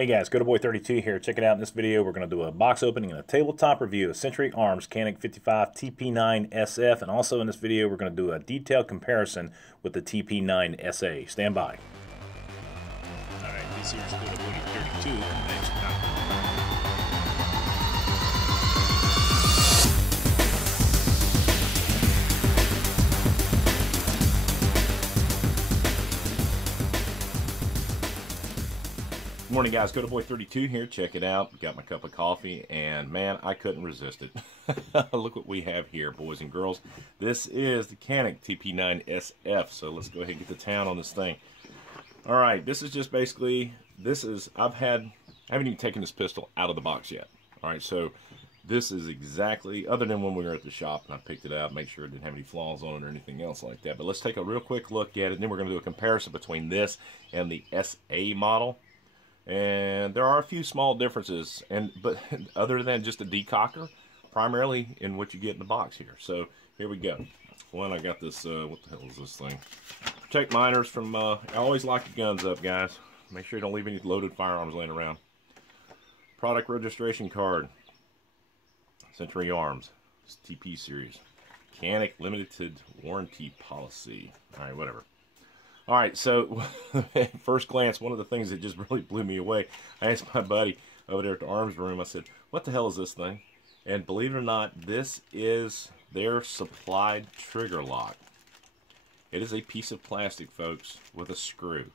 Hey guys, GoToBoy32 here. Check it out. In this video, we're going to do a box opening and a tabletop review of Century Arms Canik55 TP9-SF, and also in this video, we're going to do a detailed comparison with the TP9-SA. Stand by. Alright, this here's GoToBoy32 convention now. Morning guys, GoToBoy32 here. Check it out. Got my cup of coffee and man, I couldn't resist it. Look what we have here, boys and girls. This is the Canik TP9-SF. So let's go ahead and get the town on this thing. Alright, this is just basically, I haven't even taken this pistol out of the box yet. Alright, so this is exactly, other than when we were at the shop and I picked it out, make sure it didn't have any flaws on it or anything else like that. But let's take a real quick look at it, and then we're going to do a comparison between this and the SA model. And there are a few small differences, but other than just a decocker, primarily in what you get in the box here. So here we go. One, I got this, what the hell is this thing? Protect minors from, I always lock your guns up, guys. Make sure you don't leave any loaded firearms laying around. Product registration card. Century Arms. It's TP series. Canik limited warranty policy. Alright, whatever. Alright, so at first glance, one of the things that just really blew me away, I asked my buddy over there at the arms room, I said, what the hell is this thing? And believe it or not, this is their supplied trigger lock. It is a piece of plastic, folks, with a screw.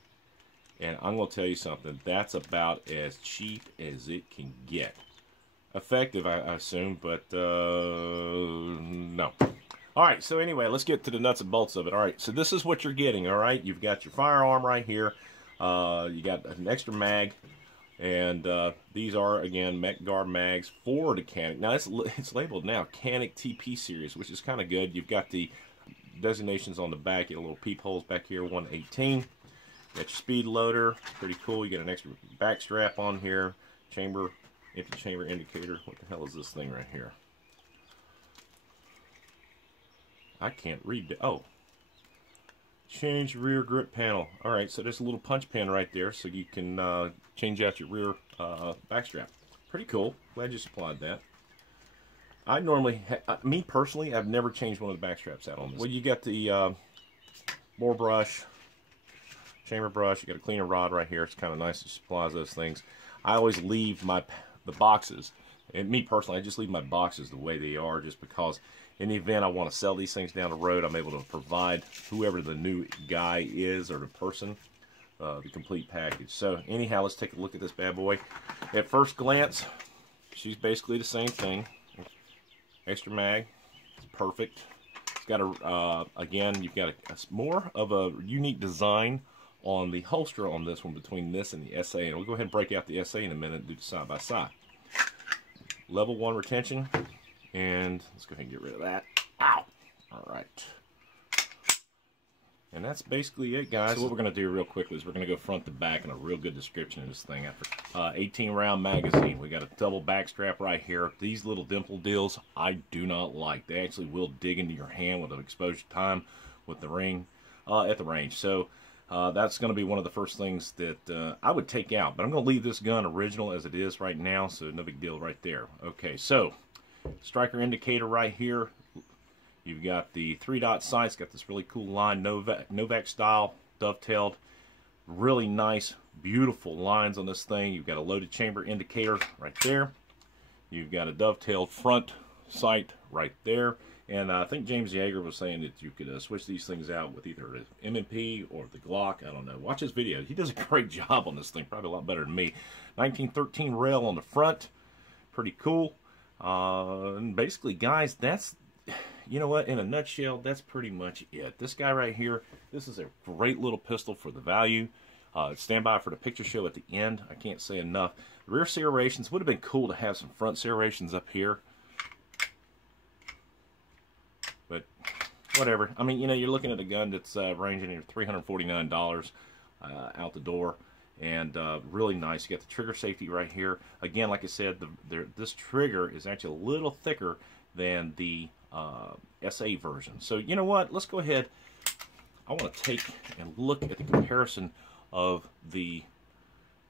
And I'm going to tell you something, that's about as cheap as it can get. Effective, I assume, but no. Alright, so anyway, let's get to the nuts and bolts of it. Alright, so this is what you're getting, alright? You've got your firearm right here. You got an extra mag. And these are, again, Mech Guard mags for the Canik. Now, it's labeled now Canik TP series, which is kind of good. You've got the designations on the back. You got little peepholes back here, 118. You got your speed loader. Pretty cool. You get an extra back strap on here. Chamber, empty chamber indicator. What the hell is this thing right here? I can't read it. Oh. Change rear grip panel. Alright, so there's a little punch pin right there so you can change out your rear back strap. Pretty cool. Glad you supplied that. I normally, me personally, I've never changed one of the back straps out on this. Well, you got the bore brush, chamber brush, you got a cleaner rod right here. It's kind of nice to supply those things. I always leave the boxes, and me personally, I just leave my boxes the way they are just because in the event I want to sell these things down the road, I'm able to provide whoever the new guy is or the person the complete package. So anyhow, let's take a look at this bad boy. At first glance, she's basically the same thing. Extra mag, it's perfect. It's got a again, you've got more of a unique design on the holster on this one between this and the SA. And we'll go ahead and break out the SA in a minute and do the side by side. Level 1 retention. And let's go ahead and get rid of that. Ow! Alright. And that's basically it, guys. So what we're going to do real quickly is we're going to go front to back in a real good description of this thing. After 18 round magazine. We got a double back strap right here. These little dimple deals I do not like. They actually will dig into your hand with an exposure time with the ring at the range. So that's going to be one of the first things that I would take out. But I'm going to leave this gun original as it is right now, so no big deal right there. Okay, so striker indicator right here. You've got the 3-dot sights, got this really cool line, Novak style, dovetailed. Really nice, beautiful lines on this thing. You've got a loaded chamber indicator right there. You've got a dovetailed front sight right there. And I think James Yeager was saying that you could switch these things out with either the M&P or the Glock. I don't know. Watch his video. He does a great job on this thing, probably a lot better than me. 1913 rail on the front. Pretty cool. And basically, guys, that's, you know what, in a nutshell, that's pretty much it. This guy right here, this is a great little pistol for the value. Stand by for the picture show at the end. I can't say enough. The rear serrations, would have been cool to have some front serrations up here. But whatever. I mean, you know, you're looking at a gun that's ranging at $349 out the door. And really nice. You got the trigger safety right here. Again, like I said, this trigger is actually a little thicker than the SA version. So you know what? Let's go ahead. I want to take and look at the comparison of the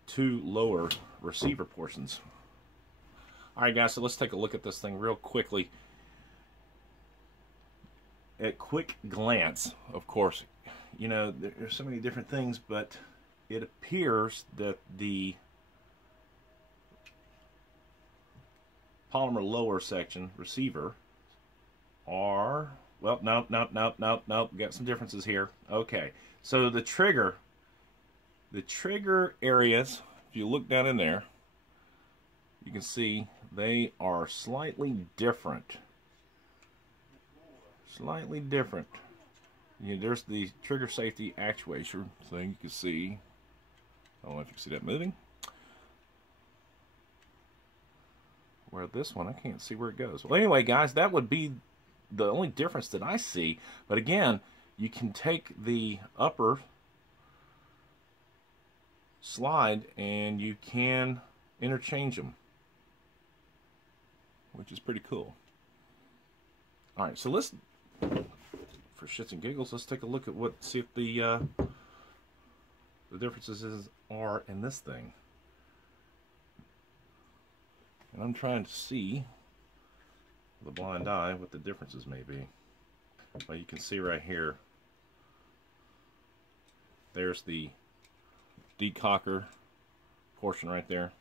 two lower receiver portions. Alright guys, so let's take a look at this thing real quickly. At quick glance, of course, you know, there's so many different things, but it appears that the polymer lower section receiver are, well, no, got some differences here. Okay, so the trigger areas, if you look down in there, you can see they are slightly different. Slightly different. You know, there's the trigger safety actuator thing you can see. I don't know if you can see that moving. Where this one, I can't see where it goes. Well, anyway, guys, that would be the only difference that I see. But again, you can take the upper slide and you can interchange them, which is pretty cool. All right, so let's, for shits and giggles, let's take a look at see if the differences are in this thing. And I'm trying to see with a blind eye what the differences may be. Well, you can see right here, there's the decocker portion right there.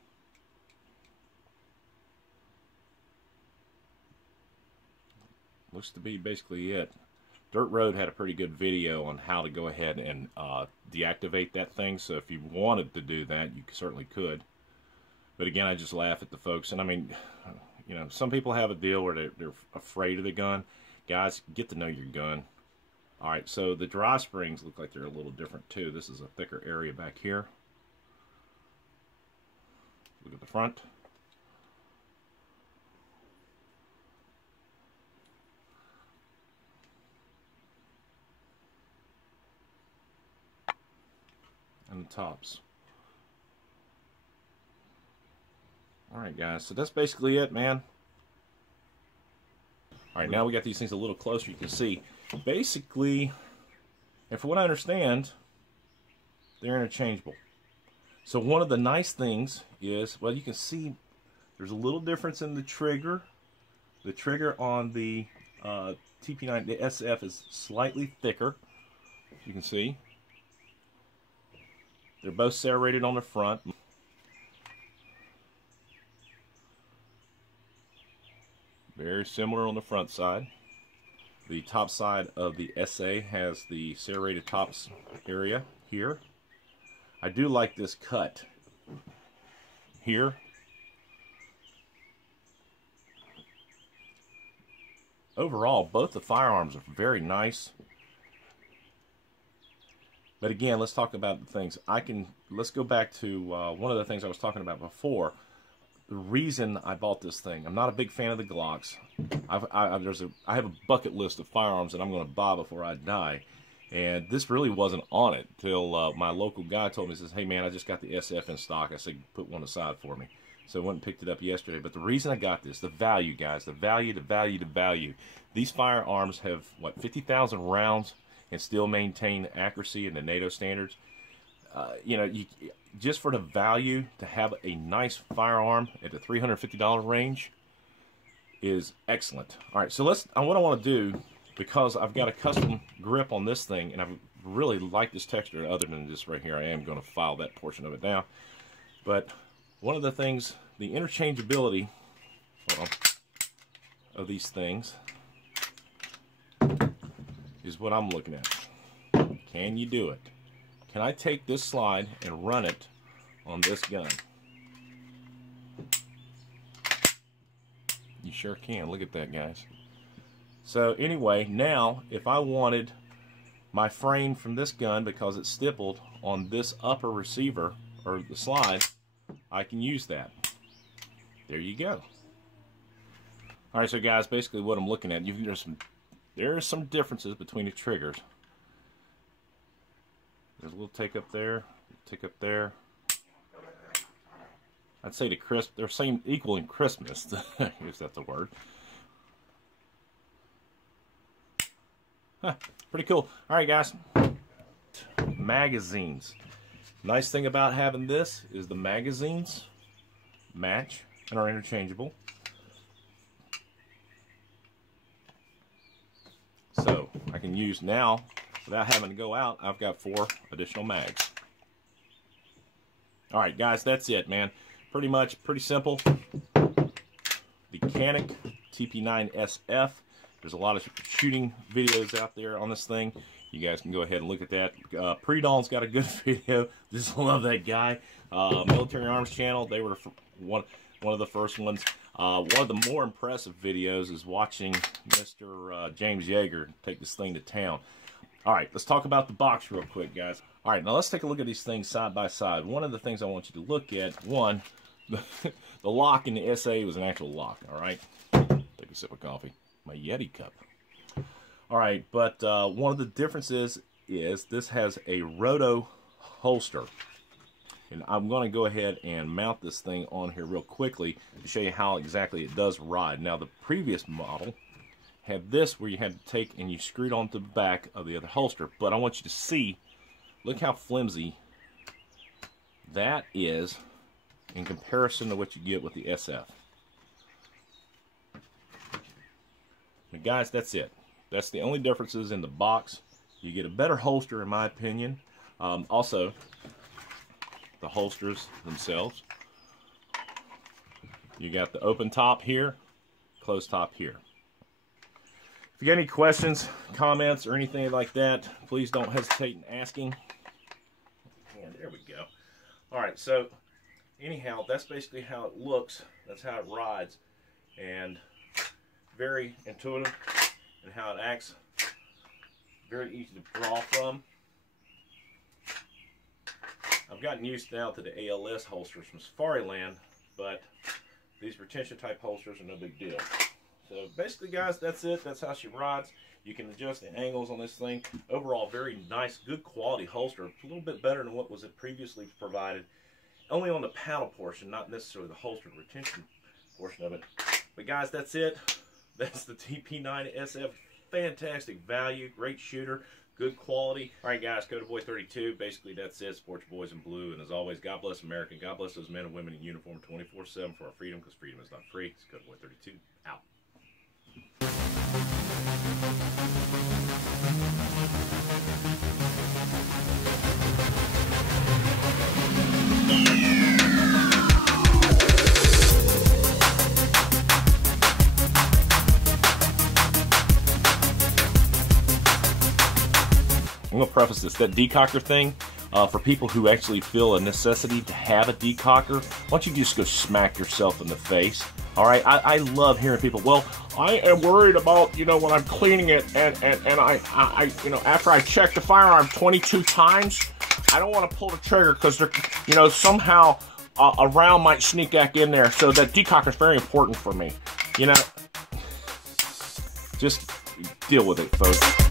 Looks to be basically it. Dirt Road had a pretty good video on how to go ahead and deactivate that thing, so if you wanted to do that, you certainly could. But again, I just laugh at the folks, and I mean, you know, some people have a deal where they're afraid of the gun. Guys, get to know your gun. All right, so the dry springs look like they're a little different too. This is a thicker area back here. Look at the front. And the tops. Alright guys, so that's basically it, man. Alright, now we got these things a little closer. You can see, basically, and for what I understand, they're interchangeable. So one of the nice things is, well, you can see there's a little difference in the trigger. The trigger on the TP9-SF is slightly thicker, you can see. They're both serrated on the front. Very similar on the front side. The top side of the SA has the serrated tops area here. I do like this cut here. Overall, both the firearms are very nice. But again, let's talk about the things. Let's go back to one of the things I was talking about before. The reason I bought this thing, I'm not a big fan of the Glocks. I have a bucket list of firearms that I'm going to buy before I die. And this really wasn't on it till my local guy told me, he says, hey man, I just got the SF in stock. I said, put one aside for me. So I went and picked it up yesterday. But the reason I got this, the value, guys, the value. These firearms have, what, 50,000 rounds and still maintain accuracy in the NATO standards. You know, just for the value to have a nice firearm at the $350 range is excellent. All right, so what I want to do, because I've got a custom grip on this thing, and I really like this texture. Other than this right here, I am going to file that portion of it down. But one of the things, the interchangeability of these things is what I'm looking at. Can you do it? Can I take this slide and run it on this gun? You sure can. Look at that, guys. So anyway, now if I wanted my frame from this gun, because it's stippled on this upper receiver or the slide, I can use that. There you go. All right, so guys, basically what I'm looking at, there are some differences between the triggers. There's a little take up there, tick up there. I'd say they're equal in crispness, if that's a word. Huh, pretty cool. All right, guys. Magazines. Nice thing about having this is the magazines match and are interchangeable. So I can use now, without having to go out, I've got 4 additional mags. Alright guys, that's it, man. Pretty much, pretty simple. The Canik TP9-SF. There's a lot of shooting videos out there on this thing. You guys can go ahead and look at that. Pre-Dawn's got a good video. Just love that guy. Military Arms channel, they were one of the first ones. One of the more impressive videos is watching Mr. James Yeager take this thing to town. Alright, let's talk about the box real quick, guys. Alright, now let's take a look at these things side by side. One of the things I want you to look at, one, the lock in the SA was an actual lock, alright? Take a sip of coffee. My Yeti cup. Alright, but one of the differences is this has a roto holster. And I'm going to go ahead and mount this thing on here real quickly to show you how exactly it does ride. Now, the previous model had this where you had to take and you screwed onto the back of the other holster. But I want you to see, look how flimsy that is in comparison to what you get with the SF. But guys, that's it. That's the only differences in the box. You get a better holster, in my opinion. Also, the holsters themselves. You got the open top here, closed top here. If you got any questions, comments, or anything like that, please don't hesitate in asking. And there we go. Alright, so anyhow, that's basically how it looks. That's how it rides. And very intuitive in how it acts. Very easy to draw from. I've gotten used now to the ALS holsters from Safariland, but these retention type holsters are no big deal. So basically, guys, that's it. That's how she rides. You can adjust the angles on this thing. Overall, very nice, good quality holster. A little bit better than what was previously provided. Only on the paddle portion, not necessarily the holster retention portion of it. But guys, that's it. That's the TP9-SF. Fantastic value, great shooter, good quality. All right, guys, go to Boy 32. Basically, that's it. Support your boys in blue. And as always, God bless America. God bless those men and women in uniform 24/7 for our freedom, because freedom is not free. Let's go to Boy 32. Out. I'm going to preface this. That decocker thing, for people who actually feel a necessity to have a decocker, why don't you just go smack yourself in the face? All right, I love hearing people, well, I am worried about, you know, when I'm cleaning it and I you know, after I check the firearm 22 times, I don't want to pull the trigger because, you know, somehow a round might sneak back in there. So that decocker is very important for me. You know, just deal with it, folks.